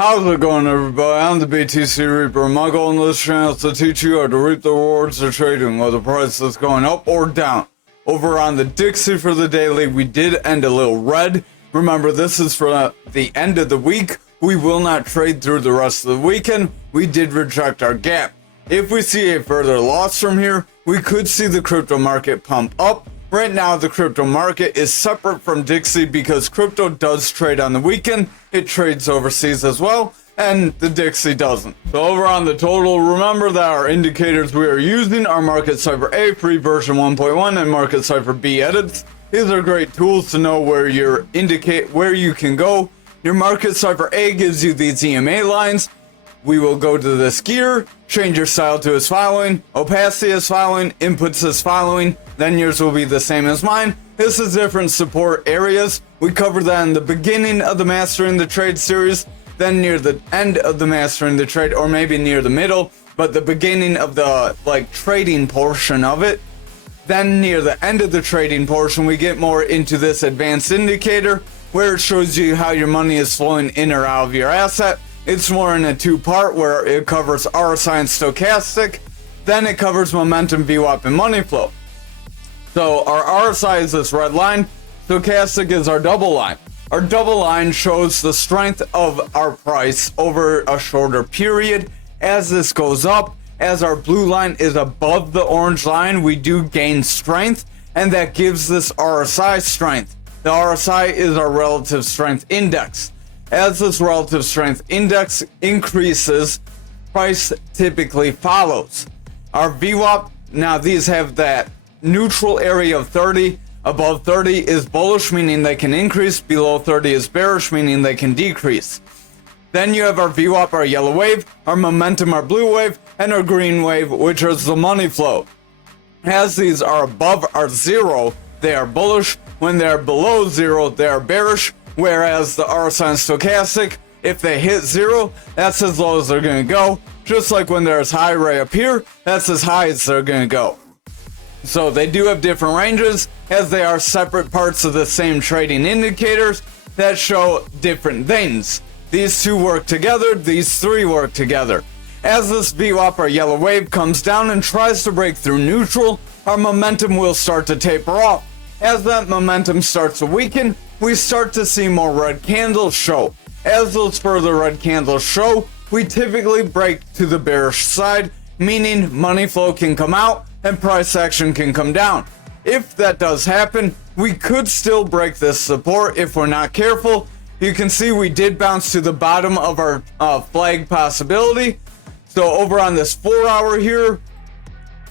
How's it going, everybody? I'm the BTC Reaper. My goal in this channel is to teach you how to reap the rewards of trading, whether the price is going up or down. Over on the Dixie for the daily, we did end a little red. Remember, this is for the end of the week. We will not trade through the rest of the weekend. We did reject our gap. If we see a further loss from here, we could see the crypto market pump up. Right now, the crypto market is separate from Dixie because crypto does trade on the weekend. It trades overseas as well, and the Dixie doesn't. So over on the total, remember that our indicators we are using are Market Cipher A free version 1.1 and Market Cipher B edits. These are great tools to know where you can go. Your Market Cipher A gives you these EMA lines. We will go to this gear, change your style to as following, opacity as following, inputs as following, then yours will be the same as mine. This is different support areas. We covered that in the beginning of the Mastering the Trade series, then near the end of the Mastering the Trade, or maybe near the middle, but the beginning of the trading portion of it. Then near the end of the trading portion, we get more into this advanced indicator, where it shows you how your money is flowing in or out of your asset. It's more in a two-part where it covers RSI and stochastic, then it covers momentum, VWAP, and money flow. So our RSI is this red line, stochastic is our double line. Our double line shows the strength of our price over a shorter period. As this goes up, as our blue line is above the orange line, we do gain strength, and that gives this RSI strength. The RSI is our relative strength index. As this relative strength index increases, price typically follows. Our VWAP, now these have that neutral area of 30. Above 30 is bullish, meaning they can increase. Below 30 is bearish, meaning they can decrease. Then you have our VWAP, our yellow wave, our momentum, our blue wave, and our green wave, which is the money flow. As these are above our zero, they are bullish. When they're below zero, they are bearish. Whereas the RSI and stochastic, if they hit zero, that's as low as they're going to go. Just like when they're as high right up here, that's as high as they're going to go. So they do have different ranges, as they are separate parts of the same trading indicators that show different things. These two work together, these three work together. As this VWAP, our yellow wave, comes down and tries to break through neutral, our momentum will start to taper off. As that momentum starts to weaken, we start to see more red candles show. As those further red candles show, we typically break to the bearish side, meaning money flow can come out and price action can come down. If that does happen, we could still break this support if we're not careful. You can see we did bounce to the bottom of our flag possibility. So over on this 4 hour here,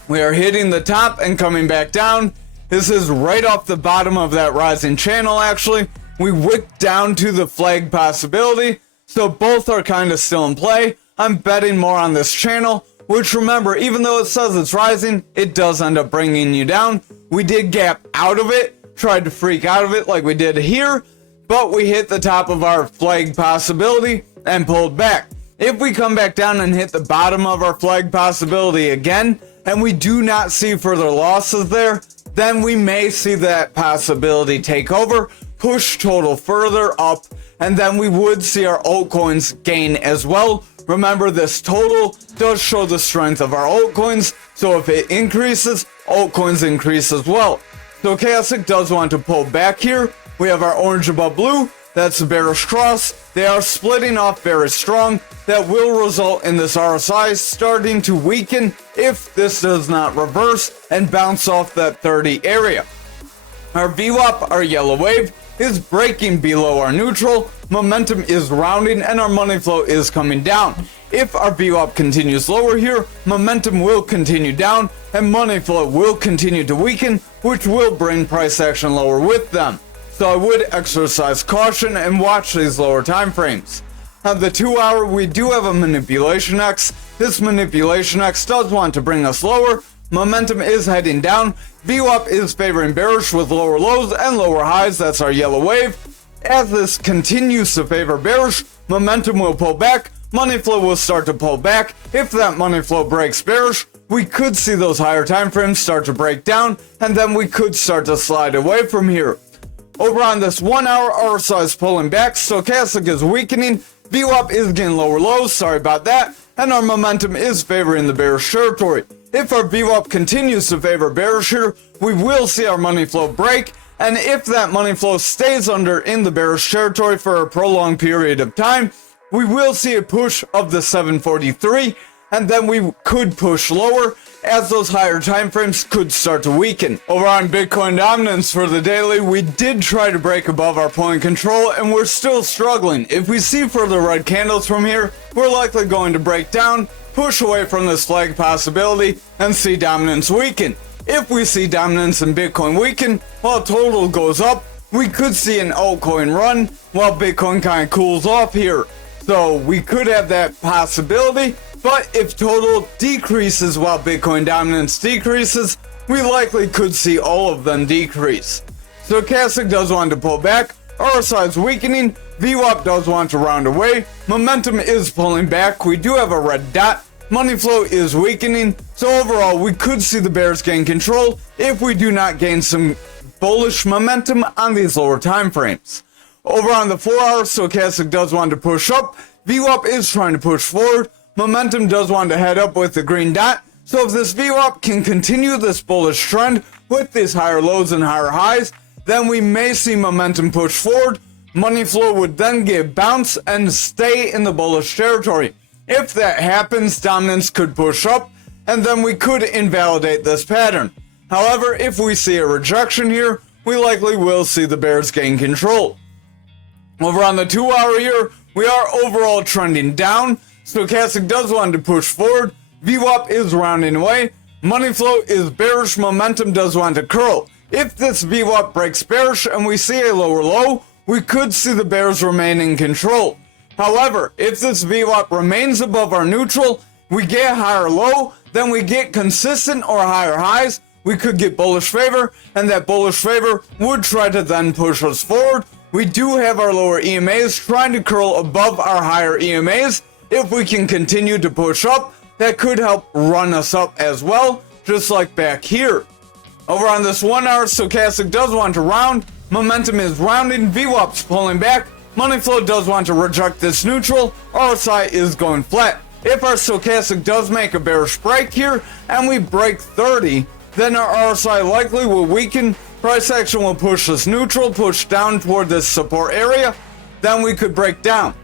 we are hitting the top and coming back down. This is right off the bottom of that rising channel, actually. We wicked down to the flag possibility, so both are kind of still in play. I'm betting more on this channel, which, remember, even though it says it's rising, it does end up bringing you down. We did gap out of it, tried to freak out of it like we did here, but we hit the top of our flag possibility and pulled back. If we come back down and hit the bottom of our flag possibility again, and we do not see further losses there, then we may see that possibility take over, push total further up, and then we would see our altcoins gain as well. Remember, this total does show the strength of our altcoins, so if it increases, altcoins increase as well. Stochastic does want to pull back here. We have our orange above blue. That's the bearish cross. They are splitting off very strong. That will result in this RSI starting to weaken if this does not reverse and bounce off that 30 area. Our VWAP, our yellow wave, is breaking below our neutral. Momentum is rounding and our money flow is coming down. If our VWAP continues lower here, momentum will continue down and money flow will continue to weaken, which will bring price action lower with them. So I would exercise caution and watch these lower time frames. On the 2 hour, we do have a manipulation X. This manipulation X does want to bring us lower. Momentum is heading down. VWAP is favoring bearish with lower lows and lower highs. That's our yellow wave. As this continues to favor bearish, momentum will pull back. Money flow will start to pull back. If that money flow breaks bearish, we could see those higher time frames start to break down, and then we could start to slide away from here. Over on this 1 hour, RSI is pulling back, stochastic is weakening, VWAP is getting lower lows, sorry about that, and our momentum is favoring the bearish territory. If our VWAP continues to favor bearish here, we will see our money flow break, and if that money flow stays under in the bearish territory for a prolonged period of time, we will see a push of the 743, and then we could push lower as those higher time frames could start to weaken. Over on Bitcoin dominance for the daily, we did try to break above our point control and we're still struggling. If we see further red candles from here, we're likely going to break down, push away from this flag possibility, and see dominance weaken. If we see dominance in Bitcoin weaken while total goes up, we could see an altcoin run while Bitcoin kind of cools off here. So we could have that possibility. But if total decreases while Bitcoin dominance decreases, we likely could see all of them decrease. Stochastic does want to pull back, RSI is weakening, VWAP does want to round away, momentum is pulling back, we do have a red dot, money flow is weakening, so overall we could see the bears gain control if we do not gain some bullish momentum on these lower time frames. Over on the 4-hour, Stochastic does want to push up, VWAP is trying to push forward, momentum does want to head up with the green dot, so if this VWAP can continue this bullish trend with these higher lows and higher highs, then we may see momentum push forward, money flow would then get bounce and stay in the bullish territory. If that happens, dominance could push up, and then we could invalidate this pattern. However, if we see a rejection here, we likely will see the bears gain control. Over on the 2-hour here, we are overall trending down. Stochastic does want to push forward, VWAP is rounding away, money flow is bearish, momentum does want to curl. If this VWAP breaks bearish and we see a lower low, we could see the bears remain in control. However, if this VWAP remains above our neutral, we get higher low, then we get consistent or higher highs, we could get bullish favor, and that bullish favor would try to then push us forward. We do have our lower EMAs trying to curl above our higher EMAs. If we can continue to push up, that could help run us up as well, just like back here. Over on this 1-hour, Stochastic does want to round, momentum is rounding, VWAP's pulling back, money flow does want to reject this neutral, RSI is going flat. If our Stochastic does make a bearish break here, and we break 30, then our RSI likely will weaken, price action will push this neutral, push down toward this support area, then we could break down.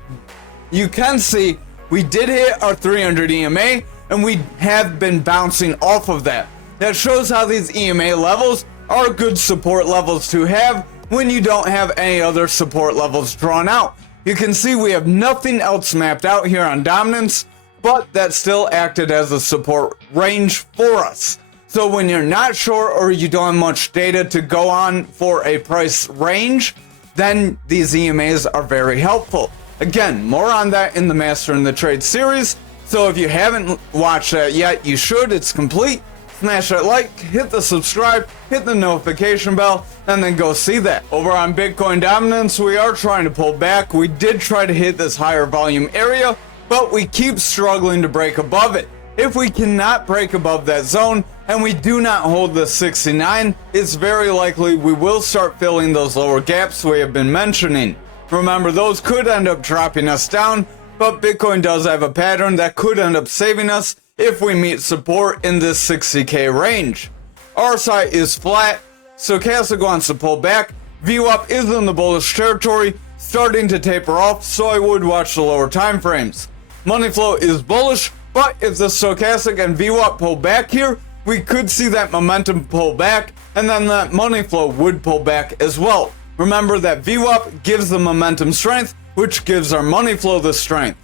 You can see we did hit our 300 EMA, and we have been bouncing off of that. That shows how these EMA levels are good support levels to have when you don't have any other support levels drawn out. You can see we have nothing else mapped out here on dominance, but that still acted as a support range for us. So when you're not sure or you don't have much data to go on for a price range, then these EMAs are very helpful. Again, more on that in the Master in the Trade series, so if you haven't watched that yet, you should. It's complete. Smash that like, hit the subscribe, hit the notification bell, and then go see that. Over on Bitcoin dominance, we are trying to pull back. We did try to hit this higher volume area, but we keep struggling to break above it. If we cannot break above that zone, and we do not hold the 69, it's very likely we will start filling those lower gaps we have been mentioning. Remember, those could end up dropping us down, but Bitcoin does have a pattern that could end up saving us if we meet support in this 60k range. RSI is flat, Stochastic wants to pull back, VWAP is in the bullish territory, starting to taper off, so I would watch the lower time frames. Money flow is bullish, but if the Stochastic and VWAP pull back here, we could see that momentum pull back, and then that money flow would pull back as well. Remember that VWAP gives the momentum strength, which gives our money flow the strength.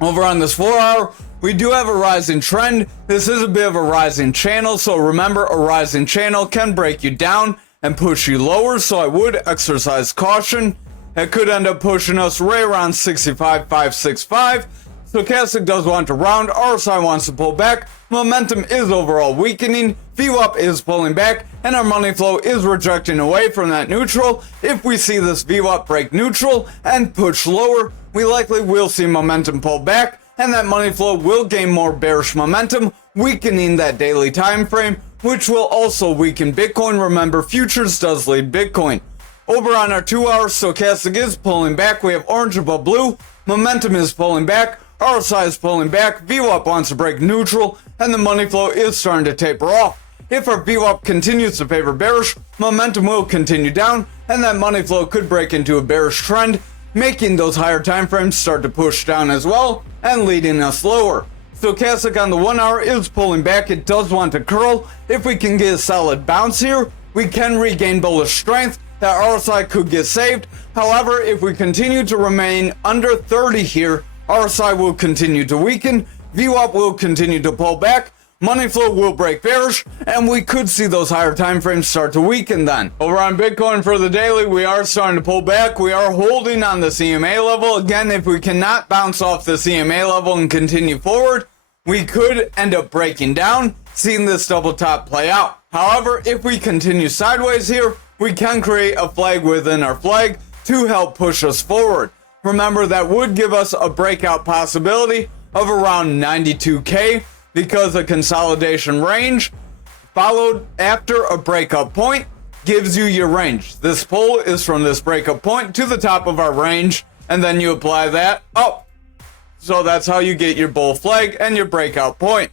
Over on this 4-hour, we do have a rising trend. This is a bit of a rising channel, so remember, a rising channel can break you down and push you lower, so I would exercise caution. It could end up pushing us right around 65,565. Stochastic does want to round, RSI wants to pull back, momentum is overall weakening, VWAP is pulling back, and our money flow is rejecting away from that neutral. If we see this VWAP break neutral and push lower, we likely will see momentum pull back, and that money flow will gain more bearish momentum, weakening that daily time frame, which will also weaken Bitcoin. Remember, futures does lead Bitcoin. Over on our 2 hour, stochastic is pulling back. We have orange above blue. Momentum is pulling back. RSI is pulling back. VWAP wants to break neutral, and the money flow is starting to taper off. If our VWAP continues to favor bearish, momentum will continue down, and that money flow could break into a bearish trend, making those higher time frames start to push down as well, and leading us lower. Stochastic on the 1 hour is pulling back. It does want to curl. If we can get a solid bounce here, we can regain bullish strength. That RSI could get saved. However, if we continue to remain under 30 here, RSI will continue to weaken, VWAP will continue to pull back, money flow will break bearish, and we could see those higher time frames start to weaken then. Over on Bitcoin for the daily, we are starting to pull back. We are holding on the CMA level. Again, if we cannot bounce off the CMA level and continue forward, we could end up breaking down, seeing this double top play out. However, if we continue sideways here, we can create a flag within our flag to help push us forward. Remember, that would give us a breakout possibility of around 92K because a consolidation range followed after a breakup point gives you your range. This pull is from this breakup point to the top of our range, and then you apply that up. So that's how you get your bull flag and your breakout point.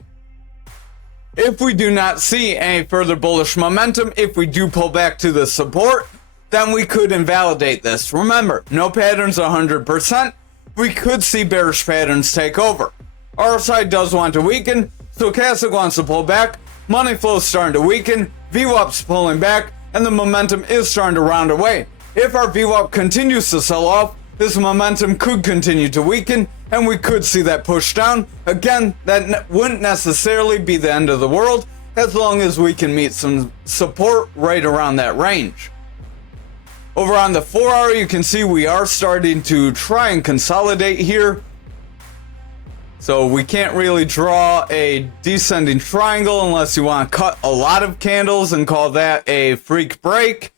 If we do not see any further bullish momentum, if we do pull back to the support, then we could invalidate this. Remember, no patterns 100%. We could see bearish patterns take over. RSI does want to weaken. Stochastic wants to pull back. Money flow is starting to weaken. VWAP's pulling back, and the momentum is starting to round away. If our VWAP continues to sell off, this momentum could continue to weaken, and we could see that push down. Again, that wouldn't necessarily be the end of the world, as long as we can meet some support right around that range. Over on the 4 hour, you can see we are starting to try and consolidate here. So we can't really draw a descending triangle unless you want to cut a lot of candles and call that a freak break.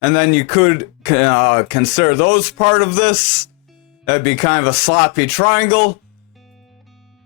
And then you could consider those part of this. That'd be kind of a sloppy triangle.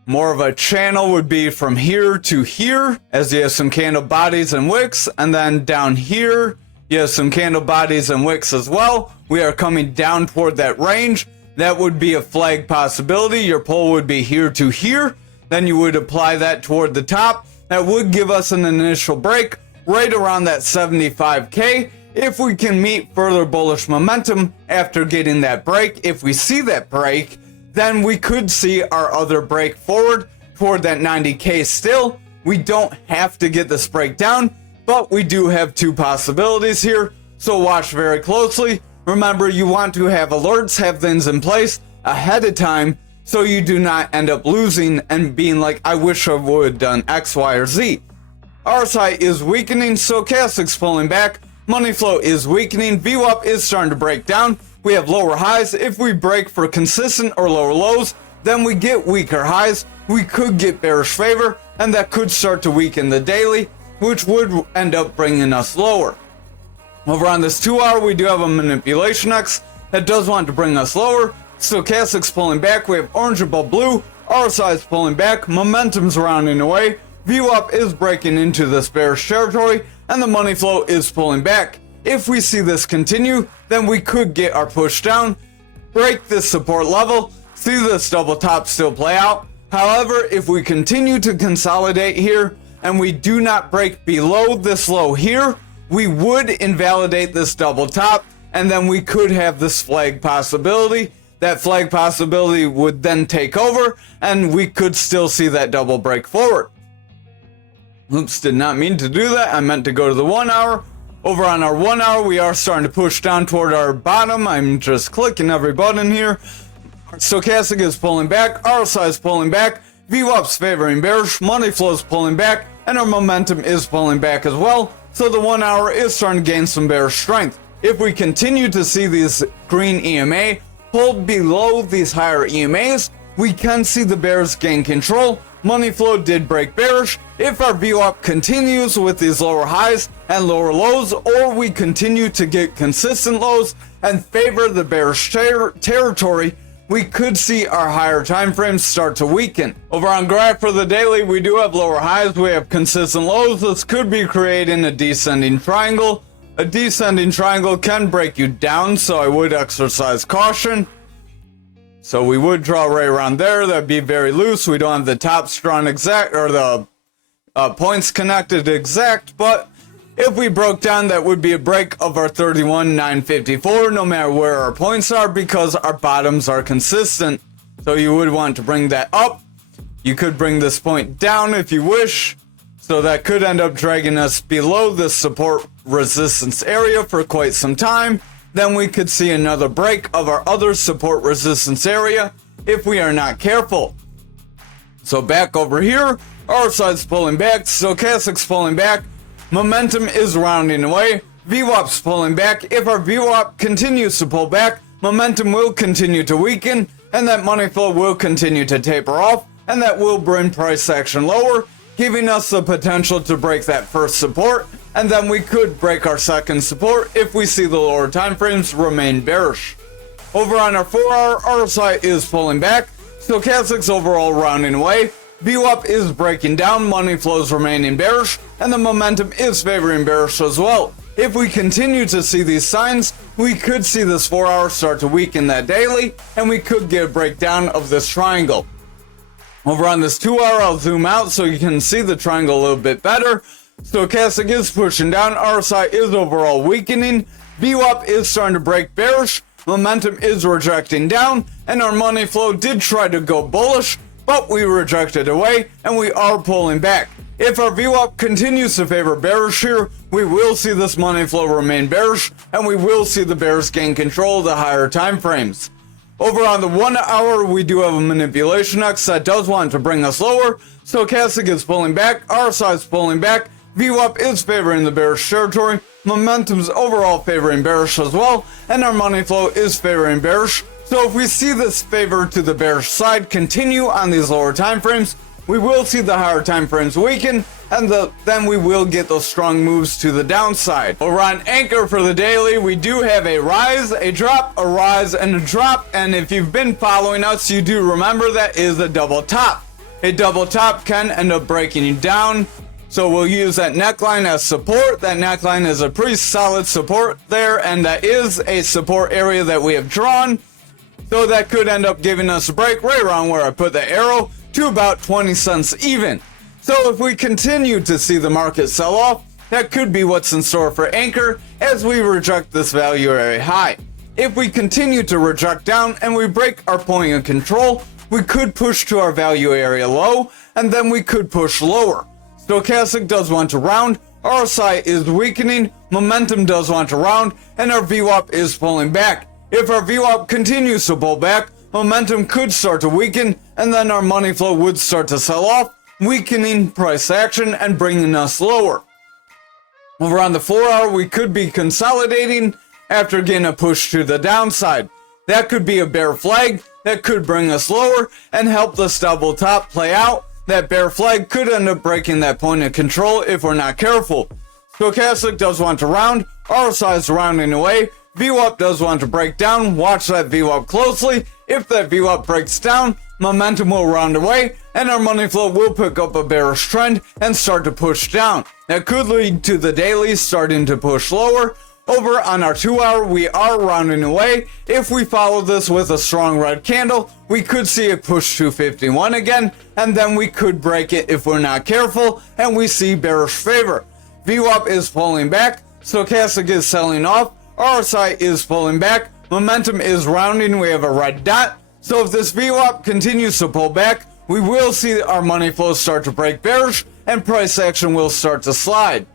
More of a channel would be from here to here, as you have some candle bodies and wicks, and then down here you have some candle bodies and wicks as well. We are coming down toward that range. That would be a flag possibility. Your pull would be here to here. Then you would apply that toward the top. That would give us an initial break right around that 75K. If we can meet further bullish momentum after getting that break, if we see that break, then we could see our other break forward toward that 90K still. We don't have to get this break down, but we do have two possibilities here, so watch very closely. Remember, you want to have alerts, have things in place ahead of time, so you do not end up losing and being like, I wish I would have done X, Y, or Z. RSI is weakening, stochastic's pulling back, money flow is weakening, VWAP is starting to break down. We have lower highs. If we break for consistent or lower lows, then we get weaker highs. We could get bearish favor, and that could start to weaken the daily, which would end up bringing us lower. Over on this 2 hour, we do have a manipulation X that does want to bring us lower. Stochastic's pulling back. We have orange above blue. RSI is pulling back. Momentum's rounding away. VWAP is breaking into this bearish territory, and the money flow is pulling back. If we see this continue, then we could get our push down, break this support level, see this double top still play out. However, if we continue to consolidate here and we do not break below this low here, we would invalidate this double top, and then we could have this flag possibility. That flag possibility would then take over, and we could still see that double break forward. Oops, did not mean to do that. I meant to go to the 1 hour. Over on our 1 hour, we are starting to push down toward our bottom. I'm just clicking every button here. Our stochastic is pulling back. RSI is pulling back. VWAP's favoring bearish. Money flow is pulling back. And our momentum is pulling back as well. So the 1 hour is starting to gain some bearish strength. If we continue to see these green EMA pulled below these higher EMAs, we can see the bears gain control. Money flow did break bearish. If our VWAP continues with these lower highs and lower lows, or we continue to get consistent lows and favor the bearish territory, we could see our higher time frames start to weaken. Over on graph for the daily, we do have lower highs, we have consistent lows. This could be creating a descending triangle. A descending triangle can break you down, so I would exercise caution. So we would draw right around there. That'd be very loose. We don't have the tops drawn exact, or the points connected exact, but if we broke down, that would be a break of our 31,954, no matter where our points are, because our bottoms are consistent. So you would want to bring that up. You could bring this point down if you wish. So that could end up dragging us below this support resistance area for quite some time. Then we could see another break of our other support resistance area if we are not careful. So back over here, RSI's pulling back, stochastic's pulling back, momentum is rounding away, VWAP's pulling back. If our VWAP continues to pull back, momentum will continue to weaken, and that money flow will continue to taper off, and that will bring price action lower, giving us the potential to break that first support, and then we could break our second support if we see the lower time frames remain bearish. Over on our 4-hour, RSI is pulling back, stochastic's overall rounding away, VWAP is breaking down, money flows remaining bearish, and the momentum is favoring bearish as well. If we continue to see these signs, we could see this 4-hour start to weaken that daily, and we could get a breakdown of this triangle. Over on this 2-hour, I'll zoom out so you can see the triangle a little bit better. Stochastic is pushing down, RSI is overall weakening, VWAP is starting to break bearish, momentum is rejecting down, and our money flow did try to go bullish, but we rejected away, and we are pulling back. If our VWAP continues to favor bearish here, we will see this money flow remain bearish, and we will see the bears gain control of the higher time frames. Over on the 1-hour, we do have a manipulation X that does want to bring us lower. Stochastic is pulling back, RSI is pulling back, VWAP is favoring the bearish territory, momentum's overall favoring bearish as well, and our money flow is favoring bearish. So if we see this favor to the bearish side continue on these lower time frames, we will see the higher time frames weaken, and then we will get those strong moves to the downside. Over on Ankr for the daily, we do have a rise, a drop, a rise, and a drop, and if you've been following us, you do remember that is a double top. A double top can end up breaking you down, so we'll use that neckline as support. That neckline is a pretty solid support there, and that is a support area that we have drawn. So that could end up giving us a break right around where I put the arrow to about 20 cents even. So if we continue to see the market sell off, that could be what's in store for Ankr as we reject this value area high. If we continue to reject down and we break our point of control, we could push to our value area low, and then we could push lower. Stochastic does want to round, RSI is weakening, momentum does want to round, and our VWAP is pulling back. If our VWAP continues to pull back, momentum could start to weaken, and then our money flow would start to sell off, weakening price action and bringing us lower. Over on the 4-hour, we could be consolidating after getting a push to the downside. That could be a bear flag that could bring us lower and help this double top play out. That bear flag could end up breaking that point of control if we're not careful. Stochastic does want to round, RSI is rounding away, VWAP does want to break down, watch that VWAP closely. If that VWAP breaks down, momentum will round away, and our money flow will pick up a bearish trend and start to push down. That could lead to the daily starting to push lower. Over on our 2-hour, we are rounding away. If we follow this with a strong red candle, we could see it push to 51 again, and then we could break it if we're not careful, and we see bearish favor. VWAP is pulling back, stochastic is selling off, RSI is pulling back, momentum is rounding, we have a red dot. So if this VWAP continues to pull back, we will see our money flow start to break bearish and price action will start to slide.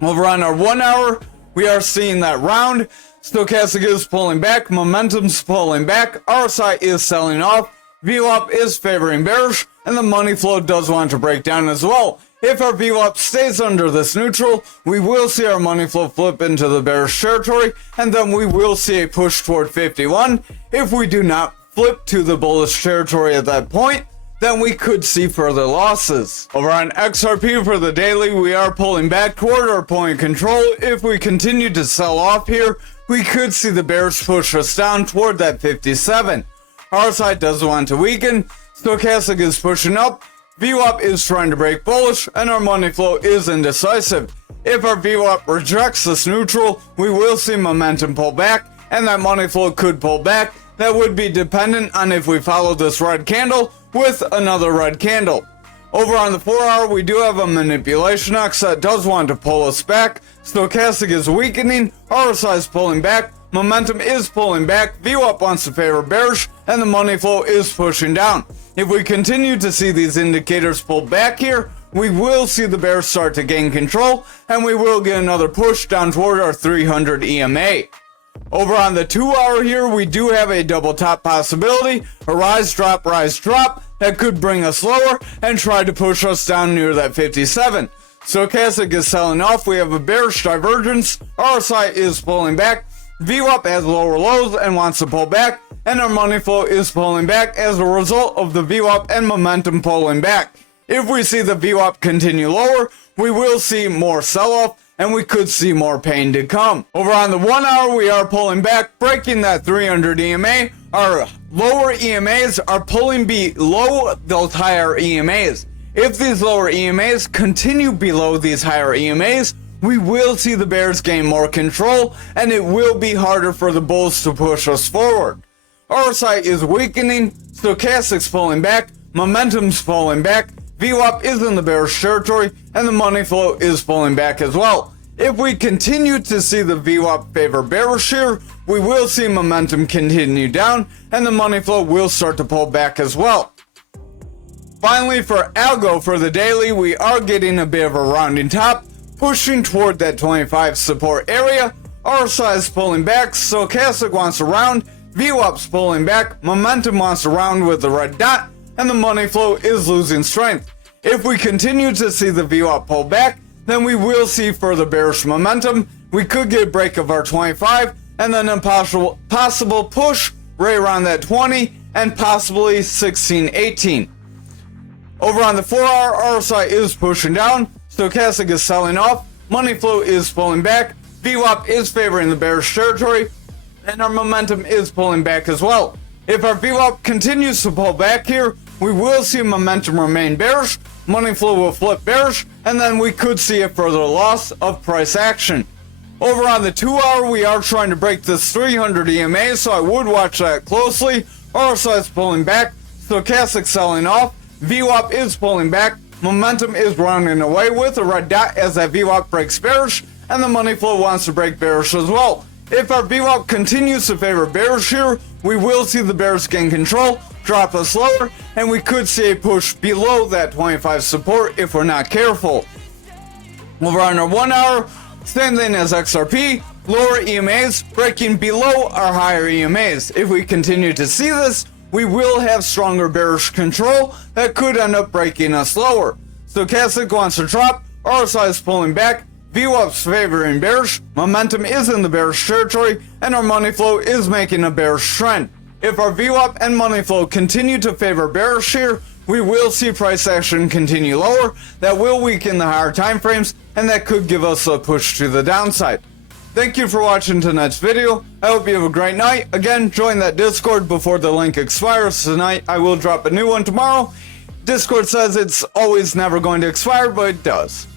Over on our 1-hour, we are seeing that round, stochastic is pulling back, momentum's pulling back, RSI is selling off, VWAP is favoring bearish, and the money flow does want to break down as well. If our VWAP stays under this neutral, we will see our money flow flip into the bearish territory, and then we will see a push toward 51. If we do not flip to the bullish territory at that point, then we could see further losses. Over on XRP for the daily, we are pulling back toward our point of control. If we continue to sell off here, we could see the bears push us down toward that 57. RSI does want to weaken, stochastic is pushing up, VWAP is trying to break bullish, and our money flow is indecisive. If our VWAP rejects this neutral, we will see momentum pull back, and that money flow could pull back. That would be dependent on if we follow this red candle with another red candle. Over on the 4 hour, we do have a manipulation X that does want to pull us back. Stochastic is weakening, RSI is pulling back, momentum is pulling back, VWAP wants to favor bearish, and the money flow is pushing down. If we continue to see these indicators pull back here, we will see the bears start to gain control, and we will get another push down toward our 300 EMA. Over on the 2 hour here, we do have a double top possibility, a rise, drop, that could bring us lower and try to push us down near that 57. Stochastic is selling off, we have a bearish divergence, RSI is pulling back, VWAP has lower lows and wants to pull back, and our money flow is pulling back as a result of the VWAP and momentum pulling back. If we see the VWAP continue lower, we will see more sell-off, and we could see more pain to come. Over on the 1 hour, we are pulling back, breaking that 300 EMA. Our lower EMAs are pulling below those higher EMAs. If these lower EMAs continue below these higher EMAs, we will see the bears gain more control, and it will be harder for the bulls to push us forward. RSI is weakening, stochastic's pulling back, momentum's pulling back, VWAP is in the bearish territory, and the money flow is pulling back as well. If we continue to see the VWAP favor bearish here, we will see momentum continue down, and the money flow will start to pull back as well. Finally, for ALGO for the daily, we are getting a bit of a rounding top, pushing toward that 25 support area. RSI is pulling back, stochastic wants to round, VWAP's pulling back, momentum wants to round with the red dot, and the money flow is losing strength. If we continue to see the VWAP pull back, then we will see further bearish momentum. We could get a break of our 25, and then a possible push right around that 20, and possibly 16, 18. Over on the 4 hour, RSI is pushing down, stochastic is selling off, money flow is pulling back, VWAP is favoring the bearish territory, and our momentum is pulling back as well. If our VWAP continues to pull back here, we will see momentum remain bearish, money flow will flip bearish, and then we could see a further loss of price action. Over on the 2 hour, we are trying to break this 300 EMA, so I would watch that closely. RSI is pulling back, stochastic selling off, VWAP is pulling back, momentum is rounding away with a red dot as that VWAP breaks bearish, and the money flow wants to break bearish as well. If our VWAP continues to favor bearish here, we will see the bears gain control, drop us lower, and we could see a push below that 25 support if we're not careful. Over on our 1 hour, same thing as XRP, lower EMAs breaking below our higher EMAs. If we continue to see this, we will have stronger bearish control that could end up breaking us lower. Stochastic wants to drop, RSI is pulling back, VWAP's favoring bearish, momentum is in the bearish territory, and our money flow is making a bearish trend. If our VWAP and money flow continue to favor bearish here, we will see price action continue lower. That will weaken the higher time frames, and that could give us a push to the downside. Thank you for watching tonight's video. I hope you have a great night. Again, join that Discord before the link expires tonight. I will drop a new one tomorrow. Discord says it's always never going to expire, but it does.